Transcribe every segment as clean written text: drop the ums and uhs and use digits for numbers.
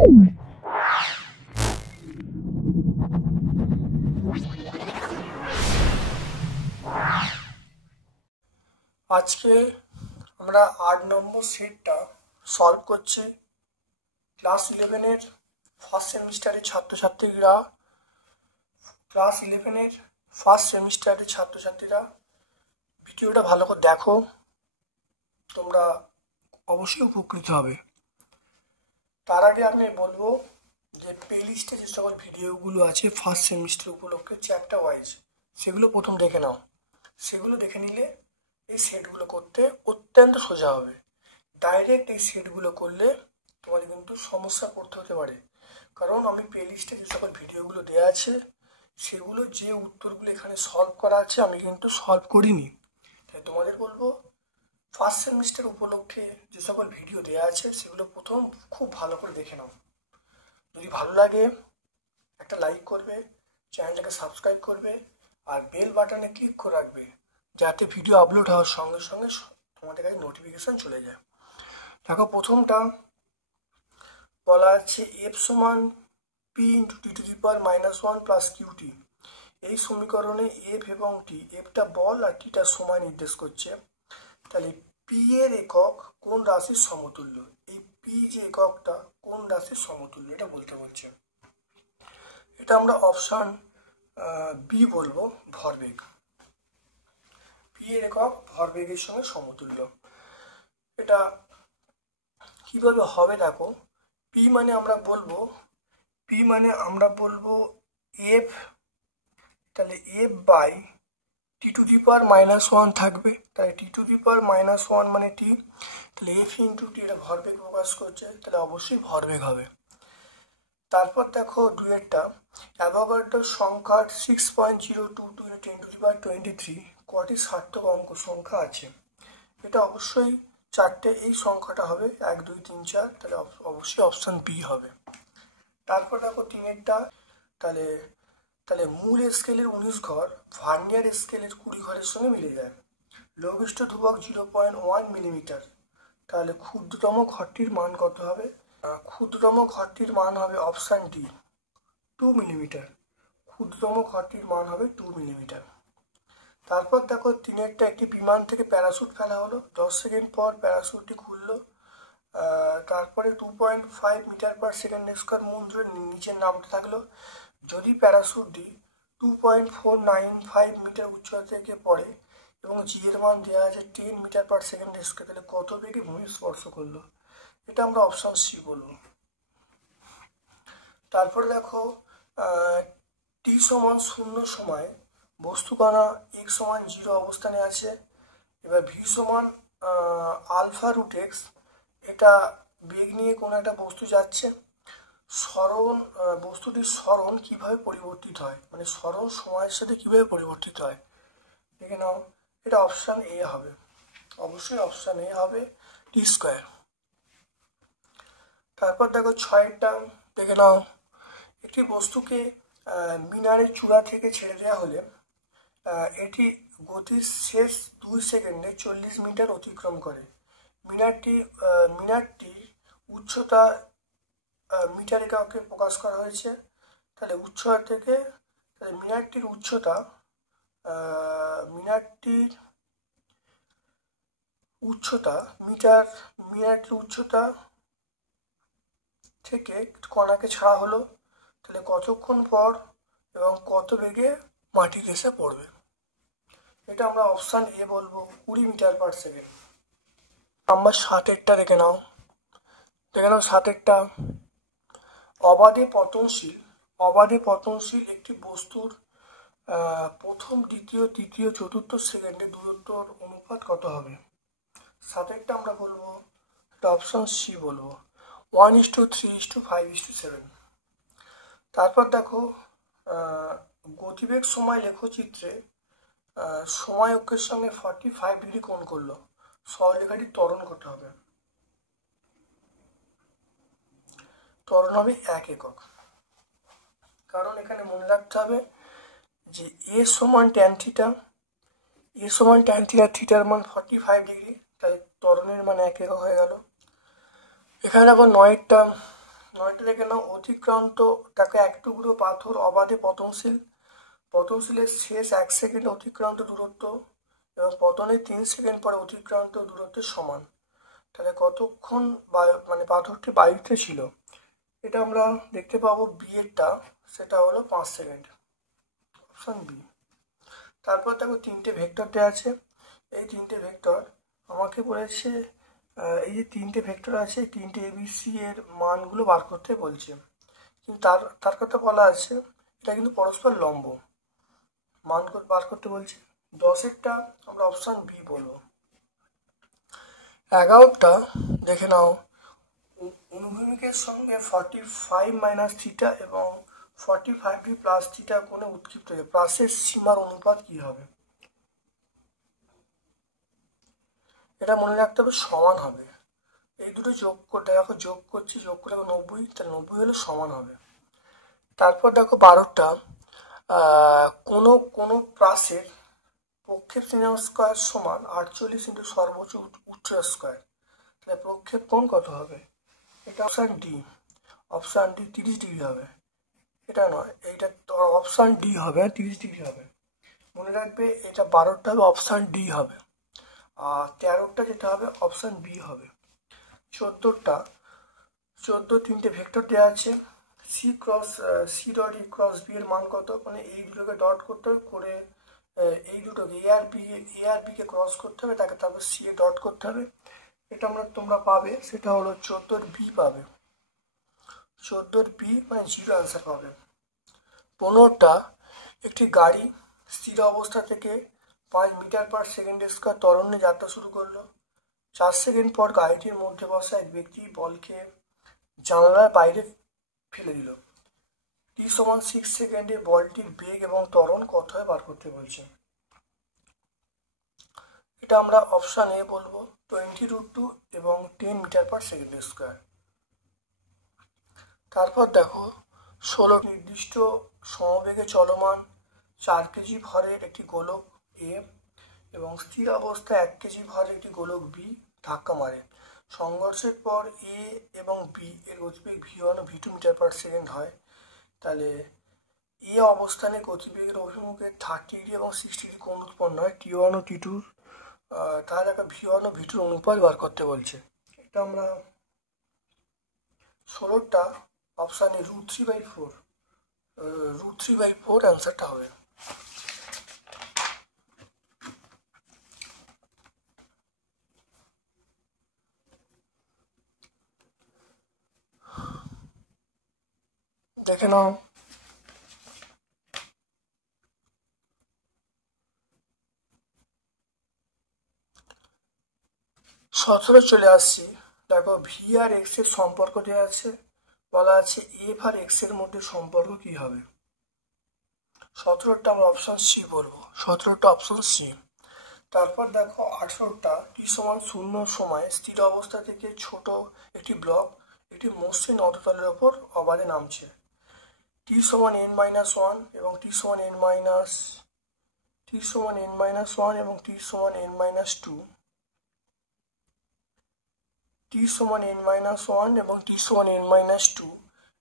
আজকে আমরা 8 নম্বর সেটটা সলভ করছি। ক্লাস 11-এর ফার্স্ট সেমিস্টারের ছাত্রছাত্রীরা ভিডিওটা ভালো করে দেখো, তোমরা অবশ্যই উপকৃত হবে। তার আগে আমি বলবো যে প্লেলিস্টে যে সকল ভিডিওগুলো আছে ফার্স্ট সেমিস্টার উপলক্ষে চ্যাপ্টার ওয়াইজ, সেগুলো প্রথম দেখে নাও। সেগুলো দেখে নিলে এই সেটগুলো করতে অত্যন্ত সোজা হবে। ডাইরেক্ট এই সেটগুলো করলে তোমাদের কিন্তু সমস্যা পড়তে হতে পারে, কারণ আমি প্লেলিস্টে যে সকল ভিডিওগুলো দেওয়া আছে সেগুলো যে উত্তরগুলো এখানে সলভ করা আছে আমি কিন্তু সলভ করিনি। তাই তোমাদের বলবো ফার্স্ট সেমিস্টার উপলক্ষে যে সকল ভিডিও দেওয়া আছে সেগুলো প্রথম খুব ভালো করে দেখে নাও। যদি ভালো লাগে একটা লাইক করবে, চ্যানেলটাকে সাবস্ক্রাইব করবে আর বেল বাটনে ক্লিক করে রাখবে, যাতে ভিডিও আপলোড হওয়ার সঙ্গে সঙ্গে তোমাদের কাছে নোটিফিকেশান চলে যায়। দেখো, প্রথমটা বলা আছে এফ সমান P into T to the power -1 plus cutie. এই সমীকরণে এফ এবং টি, এফটা বল আর টিটা সময় নির্দেশ করছে। তাহলে পি এর একক কোন রাশির সমতুল্য, এই পি যে এককটা কোন রাশির সমতুল্য এটা বলতে বলছে। এটা আমরা অপশান বি বলবো, ভরবেগ। পি এর একক ভরবেগের সঙ্গে সমতুল্য। এটা কিভাবে হবে দেখো, পি মানে আমরা বলবো এফ, তাহলে F by T to the power -1 থাকবে। তাই টি টু দি পাওয়ার -1 মানে টি, তাহলে এফ ইন্টু টি, এটা ভরবেগ প্রকাশ করছে, তাহলে অবশ্যই ভরবেগ হবে। তারপর দেখো দুয়েরটা, অ্যাভোগাড্রোর সংখ্যার 6.022 × 10⁻23 কটি সার্থক অঙ্ক সংখ্যা আছে। এটা অবশ্যই চারটে, এই সংখ্যাটা হবে 1 2 3 4, তাহলে অবশ্যই অপশান বি হবে। তারপর দেখো তিনেরটা, তাহলে মূল স্কেলের 19 ঘর ভার্নিয়ার স্কেলের 20 ঘরের সঙ্গে মিলে যায়। লঘিষ্ঠ ধ্রুবক 0.1 মিলিমিটার, তাহলে ক্ষুদ্রতম ঘরটির মান কত হবে? ক্ষুদ্রতম ঘরটির মান হবে অপশান ডি, 2 মিলিমিটার। ক্ষুদ্রতম ঘরটির মান হবে 2 মিলিমিটার। তারপর দেখো তিনেরটা, একটি বিমান থেকে প্যারাশুট ফেলা হলো, 10 সেকেন্ড পর প্যারাশুটটি খুললো। তারপরে 2.5 মিটার পার সেকেন্ড স্কোয়ার মূল ধরে নিচের নামতে থাকলো। যদি প্যারাশুটটি 2.495 মিটার উচ্চতা থেকে পড়ে এবং জি এর মান দেওয়া আছে 10 মিটার পার সেকেন্ড স্কোয়ার, তাহলে কত বেগে ভূমি স্পর্শ করলো? এটা আমরা অপশান সি বলবো। তারপরে দেখো টি সমান 0 সময় বস্তুকণা x সমান 0 অবস্থানে আছে। এবার ভি সমান α√x, এটা বেগ নিয়ে কোনো একটা বস্তু যাচ্ছে। বস্তুটির সরণ কিভাবে পরিবর্তিত হয়, মানে সরণ সময়ের সাথে কিভাবে পরিবর্তিত হয় দেখে নাও। এটা অপশান এ হবে, অবশ্যই অপশান এ হবে, টি স্কোয়ার। তারপর দেখো 6টা দেখে নাও, একটি বস্তুকে মিনারের চূড়া থেকে ছেড়ে দেওয়া হলে এটি গতির শেষ 2 সেকেন্ডে 40 মিটার অতিক্রম করে। মিনারটির উচ্চতা মিটার এককে প্রকাশ করা হয়েছে। তাহলে উচ্চতা থেকে, তাহলে মিনারটির উচ্চতা থেকে কণাকে ছাড়া হলো, তাহলে কতক্ষণ পর এবং কত বেগে মাটি ঘেঁষে পড়বে। এটা আমরা অপশান এ বলবো, 20 মিটার পার সেকেন্ড। নাম্বার 7-এরটা দেখে নাও। 7-এরটা, অবাধে পতনশীল একটি বস্তুর প্রথম, দ্বিতীয়, তৃতীয়, চতুর্থ সেকেন্ডে দূরত্বর অনুপাত কত হবে? 7-এরটা আমরা বলবো, এটা অপশান সি বলবো, 1:3:5:7। তারপর দেখো গতিবেগ সময় লেখচিত্রে সময় অক্ষের সঙ্গে 45 ডিগ্রি কোণ করলো, সরলরেখাটির ত্বরণ কত হবে? ত্বরণ হবে 1 একক। কারণ এখানে মনে রাখতে হবে যে এ সমান ট্যান থিটা, থিটার মান 45 ডিগ্রি, তাই ত্বরণের মান 1 একক হয়ে গেল। এখানে দেখো 9-টা, 9টা দেখে নাও, অতিক্রান্তটাকে এক টুকরো পাথর অবাধে পতনশীল, পতনশীলের শেষ 1 সেকেন্ড অতিক্রান্ত দূরত্ব এবং পতনের 3 সেকেন্ড পরে অতিক্রান্ত দূরত্বের সমান। তাহলে কতক্ষণ মানে পাথরটি বায়ুতে ছিল, এটা আমরা দেখতে পাবো বি এরটা, সেটা হলো 5 সেকেন্ড, অপশান বি। তারপর দেখো 3টে ভেক্টর দেওয়া আছে। এই 3টে ভেক্টর আমাকে বলেছে, এই যে 3টে ভেক্টর আছে, 3টে এবিসি এর মানগুলো বার করতে বলছে। কিন্তু তার কথা বলা আছে এটা কিন্তু পরস্পর লম্ব, মান বার করতে বলছে। 10এরটা আমরা অপশান বি বলবো। 11টা দেখে নাও, অনুভূমিকের সঙ্গে 45 মাইনাস থিটা এবং 45 প্লাস থিটা কোণে উৎক্ষিপ্ত হয়ে প্লাসের সীমার অনুপাত কি হবে? এটা মনে রাখতে হবে সমান হবে। এই দুটো যোগ করতে দেখো, যোগ করছি, যোগ করে 90, তাহলে 90 হলে সমান হবে। তারপর দেখো 12টা, কোনো প্রাসের প্রক্ষেপ সিনেমা স্কোয়ার সমান 48 ইন্টু সর্বোচ্চ উচ্চতা স্কোয়ার, তাহলে প্রক্ষেপ কোণ কত হবে? এটা option D, option D 30 degree হবে। এটা নয়, এইটা অপশান ডি হবে, 30 ডিগ্রি হবে। মনে রাখবে এটা 12টা হবে, অপশান ডি হবে। আর 13টা যেটা হবে অপশান বি হবে। 14টা 3টে ভেক্টর দেওয়া আছে, C dot E cross B এর মান কত, মানে এই দুটোকে ডট করতে হবে, করে এই দুটোকে এ আর বি কে ক্রস করতে হবে, তাকে তারপর সি এ ডট করতে হবে। এটা তোমরা পাবে, সেটা হলো 14 বি পাবে, 14 বি মানে 0 অ্যান্সার পাবে। 15টা একটি গাড়ি স্থির অবস্থা থেকে 5 মিটার পার সেকেন্ড স্কোয়ার ত্বরণে যাত্রা শুরু করলো। 4 সেকেন্ড পর গাড়িটির মধ্যে বসা এক ব্যক্তি বলকে জানালার বাইরে ফেলে দিল। টি সমান 6 সেকেন্ডে বলটির বেগ এবং ত্বরণ কত হয় বার করতে বলছে। এটা আমরা অপশান এ বলবো, 20√2 এবং 10 মিটার পার সেকেন্ড স্কোয়ার। তারপর দেখো 16 নির্দিষ্ট সমবেগে চলমান 4 কেজি ভরের একটি গোলক এ এবং স্থির অবস্থায় 1 কেজি ভরের একটি গোলক বি ধাক্কা মারে। সংঘর্ষের পর এ এবং বি এর গতিবেগ v1 ও v2 মিটার পার সেকেন্ড হয়। তাহলে এ অবস্থানে গতিবেগের অভিমুখে 30 ডিগ্রি এবং 60 ডিগ্রি কোণ উৎপন্ন হয় T1 ও T2, তাহলে একটা v1 ও v2 অনুপাত বার করতে বলছে। এটা আমরা 16টা অপশান এ √3/4, √3/4 অ্যান্সারটা হবে। দেখে নাও 17 চলে আসছি। দেখো ভি আর এক্স এর সম্পর্ক দেওয়া আছে, বলা আছে এফ আর এক্স এর মধ্যে সম্পর্ক কি হবে। 17টা আমরা অপশন সি বলবো, 17টা অপশন সি। তারপর দেখো 18টা, টি সমান 0 সময়ে স্থির অবস্থা থেকে ছোট একটি ব্লক একটি মসৃণ অধতলের ওপর অবাধে নামছে। টি সমান n-1 এবং টি সমান n-1 এবং টি সমান n-2, টি সমান n-1 এবং টি সমান n-2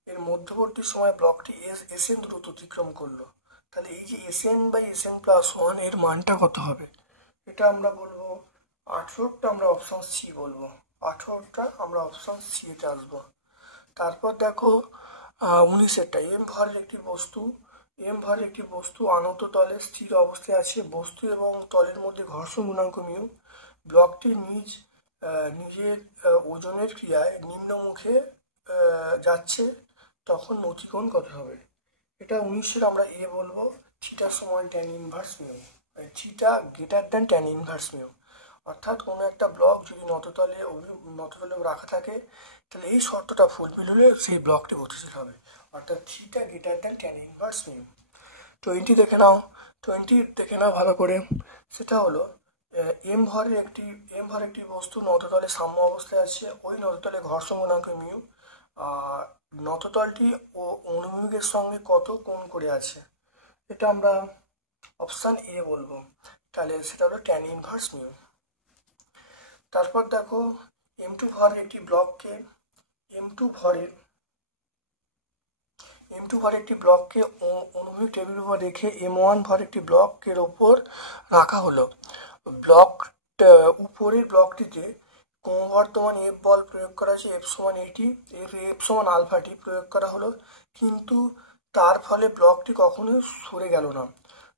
এর মধ্যবর্তী সময় ব্লকটি এসএন দূরত্ব অতিক্রম করলো। তাহলে এই যে SN/SN+1 এর মানটা কত হবে, এটা আমরা বলবো 18টা আমরা অপশন সি বলবো, 18টা আমরা অপশন সি তে আসবো। তারপর দেখো 19এরটা, এম ভরের একটি বস্তু আনত তলে স্থির অবস্থায় আছে। বস্তু এবং তলের মধ্যে ঘর্ষণ গুণাঙ্ক মিউ। ব্লকটি নিজের ওজনের ক্রিয়ায় নিম্নমুখে যাচ্ছে, তখন নতিকোণ কত হবে। এটা 19এর আমরা এ বলবো, থিটা সমান tan inverse mu, theta greater than tan inverse mu. অর্থাৎ কোনো একটা ব্লক যদি নততলে রাখা থাকে, তাহলে এই শর্তটা ফুলফিল হলে সেই ব্লকটি গতিশীল হবে, অর্থাৎ theta greater than tan inverse mu. 20 দেখে নাও ভালো করে। সেটা হলো এম ভরের একটি বস্তু নততলে সাম্য অবস্থায় আছে। ওই নততলে ঘর্ষণ গুণাঙ্ক মিউ, নততলটি ও অনুভূমিকের সঙ্গে কত কোণ করে আছে, এটা আমরা অপশান এ বলবো, তাহলে সেটা হলো ট্যান ইনভার্স মিউ। তারপর দেখো M2 ভরের একটি ব্লককে M2 ভরের M2 ভর একটি ব্লককে অনুভূমিক টেবিলের উপর রেখে M1 ভর একটি ব্লকের ওপর রাখা হলো। ব্লক উপরের ব্লকটিতে ক্রমবর্ধমান F বল প্রয়োগ করা আছে, F সমান এটি, F সমান আলফাটি প্রয়োগ করা হলো, কিন্তু তার ফলে ব্লকটি কখনোই সরে গেল না।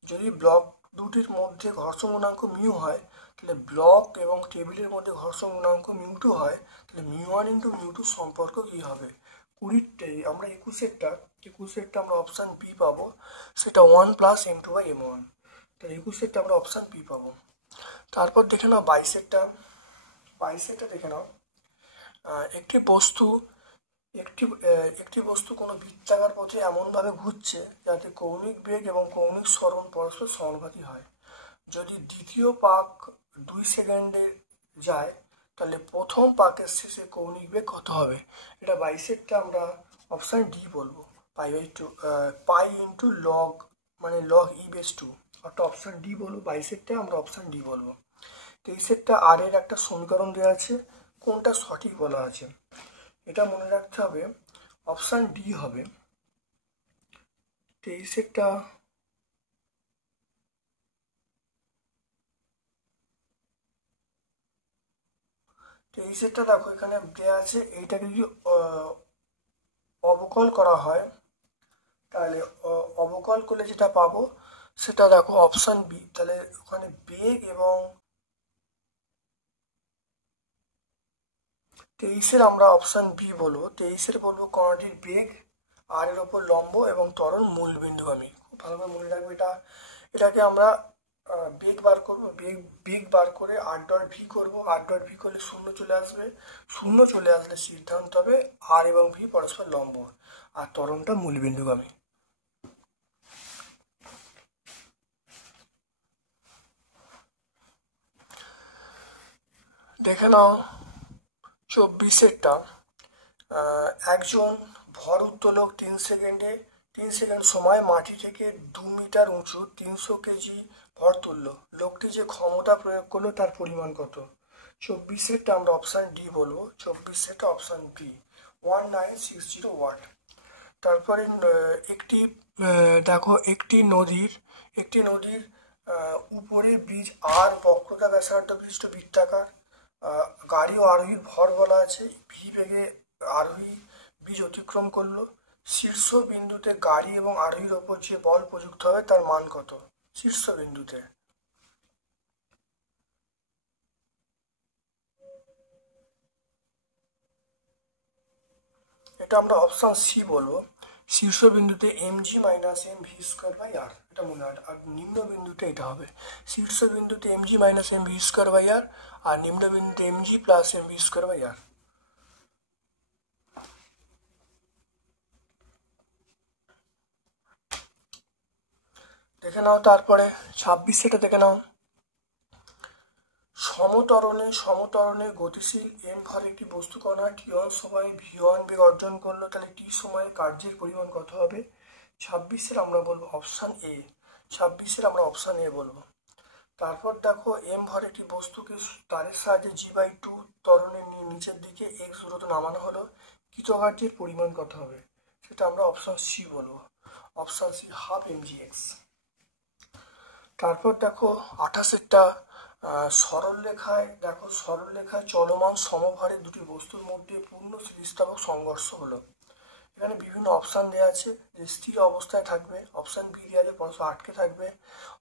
যদি ব্লক দুটির মধ্যে ঘর্ষণ গুণাঙ্ক মিউ হয়, তাহলে ব্লক এবং টেবিলের মধ্যে ঘর্ষণ গুণাঙ্ক মিউ2 হয়, তাহলে মিউ1 ইন্টু মিউ2 সম্পর্ক কী হবে? 20 আমরা 21 আমরা অপশান বি পাবো, সেটা 1 প্লাস M2 বাই M1। তাহলে 21 আমরা অপশান বি পাবো। তারপর দেখে নাও 22 দেখে নাও। একটি বস্তু কোনো বৃত্তাকার পথে এমনভাবে ঘুরছে যাতে কৌণিক বেগ এবং কৌণিক সরণ পরস্পর সমানুপাতিক হয়। যদি দ্বিতীয় পাক 2 সেকেন্ডে যায়, তাহলে প্রথম পাকের শেষে কৌণিক বেগ কত হবে? এটা 22 আমরা অপশান ডি বলবো, পাই ইন্টু লগ, মানে লগ ই বেস 2, অর্থাৎ অপশান ডি বলবো। 22 আমরা অপশান ডি বলবো। 23 আর এর একটা সমীকরণ দেওয়া আছে, কোনটা সঠিক বলা আছে, এটা মনে রাখতে হবে, অপশান ডি হবে। 23 দেখো এখানে দেওয়া আছে, এইটাকে যদি অবকল করা হয়, তাহলে অবকল করলে যেটা পাবো সেটা দেখো অপশান বি। তাহলে ওখানে বেগ এবং 23 আমরা অপশান বি বলবো। 23 বলবো কণাটির বেগ আর এর ওপর লম্ব এবং ত্বরণ মূল বিন্দুগামী। খুব ভালো করে মনে রাখবো এটাকে আমরা বেগ বার করবো, বেগ বার করে r.v করবো। r.v করলে শূন্য চলে আসবে, শূন্য চলে আসলে সিদ্ধান্ত হবে আর এবং ভি পরস্পর লম্ব, আর ত্বরণটা মূল বিন্দুগামী। দেখে নাও 24 একজন ভর উত্তোলক 3 সেকেন্ড সময় মাটি থেকে 2 মিটার উঁচু 300 কেজি ভর তুলল। লোকটি যে ক্ষমতা প্রয়োগ করলো তার পরিমাণ কত? 24 আমরা অপশান ডি বলবো। 24 অপশান বি, 1960 ওয়াট। তারপরে দেখো একটি নদীর উপরে ব্রিজ আর বক্রতা ব্যাসার্ধ বিশিষ্ট বৃত্তাকার, গাড়ি ও আরোহীর ভর বলা আছে, ভি বেগে আরোহী ব্রিজ অতিক্রম করলো। শীর্ষ বিন্দুতে গাড়ি এবং আরোহীর ওপর যে বল প্রযুক্ত হবে তার মান কত? শীর্ষ বিন্দুতে এটা আমরা অপশান সি বলবো। শীর্ষ বিন্দুতে mg minus M V square by R, এটা মনে হয়। আর নিম্ন বিন্দুতে এটা হবে শীর্ষ বিন্দুতে mg minus M V square by R, আর নিম্ন বিন্দুতে mg plus M V square by R. দেখে নাও তারপরে 26 দেখে নাও। সমতরণে গতিশীল m ভর একটি বস্তু কণা t1 সময়ে v1 বেগ অর্জন করলো, তাহলে t সময়ে কার্যের পরিমাণ কত হবে? 26 আমরা বলবো অপশান এ। 26 আমরা অপশান এ বলবো। তারপর দেখো m ভর একটি বস্তুকে তারের সাহায্যে g/2 ত্বরণে নিচের দিকে x দূরত্ব নামানো হলো, কৃতকার্যের পরিমাণ কত হবে? সেটা আমরা অপশান সি বলবো, অপশান সি, হাফ mgx। তারপর দেখো 28 সরলরেখায় চলমান সমভারে দুটি বস্তুর মধ্যে পূর্ণ স্থিতিস্থাপক সংঘর্ষ হলো। এখানে বিভিন্ন অপশান দেওয়া আছে, যে স্থির অবস্থায় থাকবে, অপশান বি দেওয়া আছে পরস্পর আটকে থাকবে,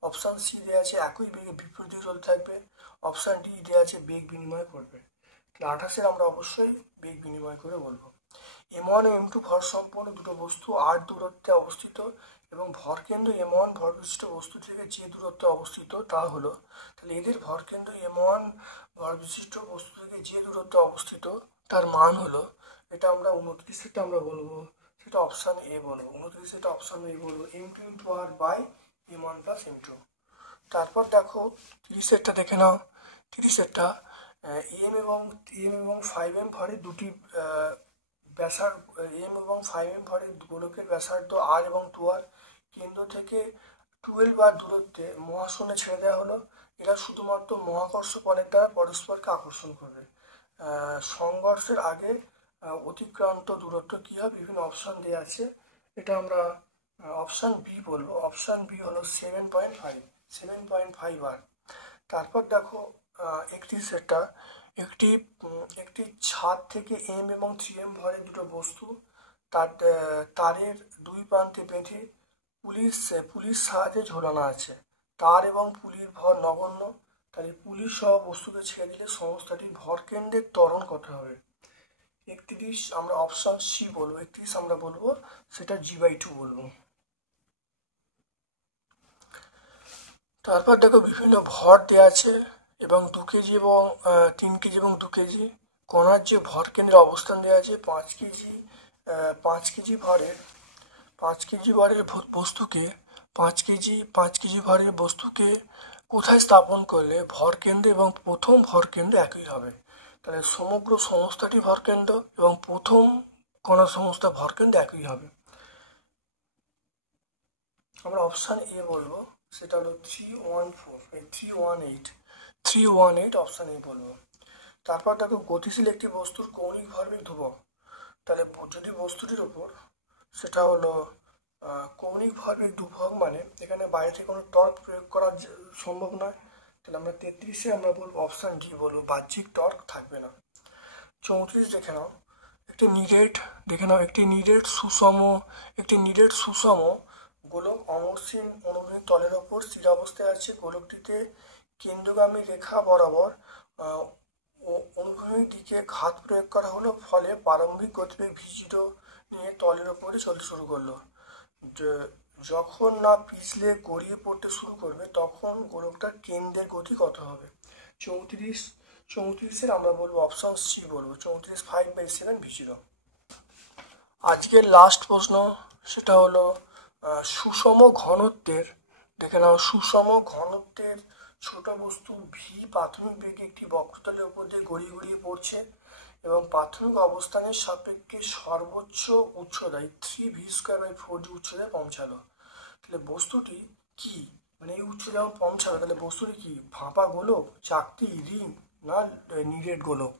অপশান সি দেওয়া আছে একই বেগে বিপরীত দিকে চলতে থাকবে, অপশান ডি দেওয়া আছে বেগ বিনিময় করবে। তাহলে 28 আমরা অবশ্যই বেগ বিনিময় করে বলবো। M1 ও M2 ভর সম্পন্ন দুটো বস্তু r দূরত্বে অবস্থিত এবং ভরকেন্দ্র M1 ভর বিশিষ্ট বস্তু থেকে যে দূরত্বে অবস্থিত তা হলো, তাহলে এদের ভরকেন্দ্র M1 ভর বিশিষ্ট বস্তু থেকে যে দূরত্বে অবস্থিত তার মান হলো, এটা আমরা 29 আমরা বলবো, সেটা অপশান এ বলবো। 29 অপশান এ বলবো, M2 into R by M1 plus M2। তারপর দেখো 30 দেখে নাও। 30 এম এবং 5m ভরে দুটি ব্যাসার্ধ m এবং 5m ভরে গোলকের ব্যাসার্ধ r এবং 2r কেন্দ্র থেকে 12 বার দূরত্বে মহাশূন্যে ছেড়ে দেওয়া হলো। এরা শুধুমাত্র মহাকর্ষ বলের দ্বারা পরস্পরকে আকর্ষণ করবে। সংঘর্ষের আগে অতিক্রান্ত দূরত্ব কি হয়? বিভিন্ন অপশন দেওয়া আছে, এটা আমরা অপশান বি বলবো। অপশান বি হলো 7.5 আর। তারপর দেখো 31 একটি ছাদ থেকে M এবং 3M ভরের দুটো বস্তু তারের দুই প্রান্তে বেঁধে পুলিশ সাহায্যে ঝোলানো আছে। তার এবং পুলির ভর নগণ্য, তাহলে পুলিশ সহ বস্তুকে ছেড়ে দিলে সংস্থাটির ভরকেন্দ্রের ত্বরণ কত হবে? 31 আমরা অপশন সি বলবো। 31 আমরা বলবো সেটা G/2 বলবো। তারপর দেখো বিভিন্ন ভর দেওয়া আছে এবং 2 কেজি এবং 3 কেজি এবং 2 কেজি। কণার যে ভর কেন্দ্রের অবস্থান দেওয়া আছে 5 কেজি 5 কেজি ভরের বস্তুকে 5 কেজি ভরের বস্তুকে কোথায় স্থাপন করলে ভর কেন্দ্র এবং প্রথম ভর কেন্দ্র একই হবে? তাহলে সমগ্র সংস্থাটি ভর কেন্দ্র এবং প্রথম কণা সংস্থা ভর কেন্দ্র একই হবে। আমরা অপশান এ বলবো, সেটা হলো 318 অপশান এ বলবো। তারপর দেখো গতিশীল একটি বস্তুর কৌণিক ভরবেগ ধ্রুবক। তাহলে যদি বস্তুটির ওপর সেটা হলো কৌণিক ভরবেগ ধ্রুবক, মানে এখানে বাইরে থেকে কোনো টর্ক প্রয়োগ করা সম্ভব নয়। তাহলে আমরা 33-এ আমরা বলবো অপশান ডি বলবো, বাহ্যিক টর্ক থাকবে না। 34 দেখে নাও, একটি নিরেট সুষম গোলক অমসৃণ অনুভূমিক তলের ওপর স্থির অবস্থায় আছে। গোলকটিতে কেন্দ্রগামী রেখা বরাবর অনুভূমিক দিকে ঘাত প্রয়োগ করা হলো, ফলে প্রারম্ভিক গতিবেগ v0 নিয়ে তলের ওপরে চলতে শুরু করলো। যখন না পিছলে গড়িয়ে পড়তে শুরু করবে তখন গোলকটার কেন্দ্রের গতি কত হবে? 34-এর আমরা বলবো অপশন সি বলবো, 34 5/7 v0। আজকের লাস্ট প্রশ্ন সেটা হলো সুষম ঘনত্বের, দেখে নাও, সুষম ঘনত্বের ছোট বস্তু ভি প্রাথমিক বেগে একটি বক্রতলের উপর দিয়ে গড়িয়ে গড়িয়ে পড়ছে এবং প্রাথমিক অবস্থানের সাপেক্ষে সর্বোচ্চ উচ্চতায় 3v²/4g উচ্চতায় পৌঁছালো। তাহলে বস্তুটি কি, মানে এই উচ্চতায় যখন পৌঁছালো তাহলে বস্তুটি কি, ফাঁপা গোলক, চাকতি, রিং না নিরেট গোলক?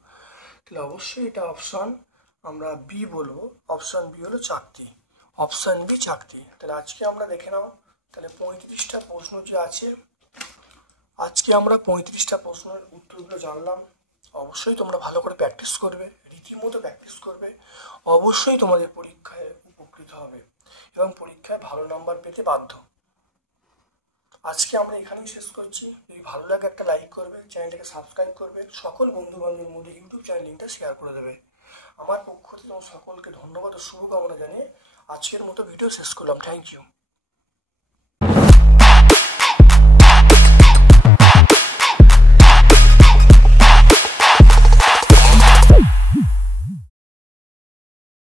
তাহলে অবশ্যই এটা অপশন আমরা বি বলবো, অপশন বি হলো চাকতি, অপশন বি চাকতি। তাহলে আজকে আমরা দেখে নাও, তাহলে 35টা প্রশ্ন যে আছে, আজকে আমরা 35টা প্রশ্নের উত্তরগুলো জানলাম। অবশ্যই তোমরা ভালো করে প্র্যাকটিস করবে, রীতিমতো প্র্যাকটিস করবে, অবশ্যই তোমাদের পরীক্ষায় উপকৃত হবে এবং পরীক্ষায় ভালো নাম্বার পেতে বাধ্য। আজকে আমরা এখানেই শেষ করছি। যদি ভালো লাগে একটা লাইক করবে, চ্যানেলটাকে সাবস্ক্রাইব করবে, সকল বন্ধু বান্ধবের মধ্যে ইউটিউব চ্যানেল লিঙ্কটা শেয়ার করে দেবে। আমার পক্ষ থেকে সকলকে ধন্যবাদ ও শুভকামনা জানিয়ে আজকের মতো ভিডিও শেষ করলাম। Thank you.